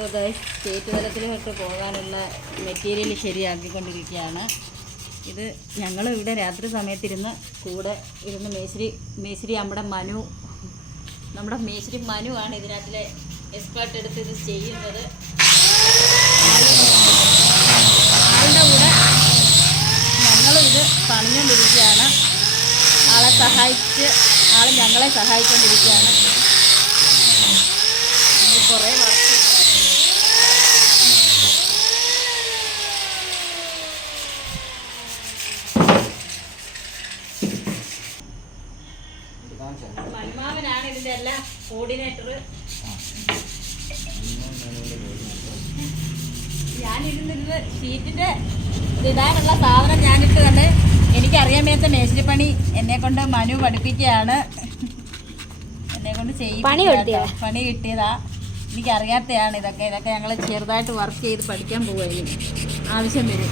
ഞങ്ങൾക്ക് സ്റ്റേറ്റ് തലത്തിലോട്ട് പോകാനുള്ള മെറ്റീരിയൽ ശരിയാക്കിക്കൊണ്ടിരിക്കുകയാണ്. ഇത് ഞങ്ങൾ ഇവിടെ രാത്രി സമയത്തിരുന്ന് കൂടെ ഇരുന്ന് മേശിരി നമ്മുടെ മേശിരി മനു ആണ് ഇതിനകത്തിലെ എക്സ്പേർട്ട് എടുത്ത് ഇത് ചെയ്യുന്നത്. ആളുടെ കൂടെ ഞങ്ങളും ഇത് പണിഞ്ഞുകൊണ്ടിരിക്കുകയാണ്. ആൾ ഞങ്ങളെ സഹായിച്ചുകൊണ്ടിരിക്കുകയാണ്. കുറേ വർക്ക് മന്മാവനാണ് ഇതിൻ്റെ എല്ലാം കോർഡിനേറ്റർ. ഞാനിരുന്നിരുന്ന് ഷീറ്റിൻ്റെ ഇടാനുള്ള സാധനം ഞാനിട്ട് കണ്ട് എനിക്കറിയാൻ മേത്ത മേശിരിപ്പണി എന്നെക്കൊണ്ട് മനു പഠിപ്പിക്കുകയാണ്. എന്നെക്കൊണ്ട് പണി കിട്ടിയതാ. എനിക്കറിയാത്തതാണ് ഇതൊക്കെ ഞങ്ങൾ ചെറുതായിട്ട് വർക്ക് ചെയ്ത് പഠിക്കാൻ പോവുകയായിരുന്നു. ആവശ്യം വരും.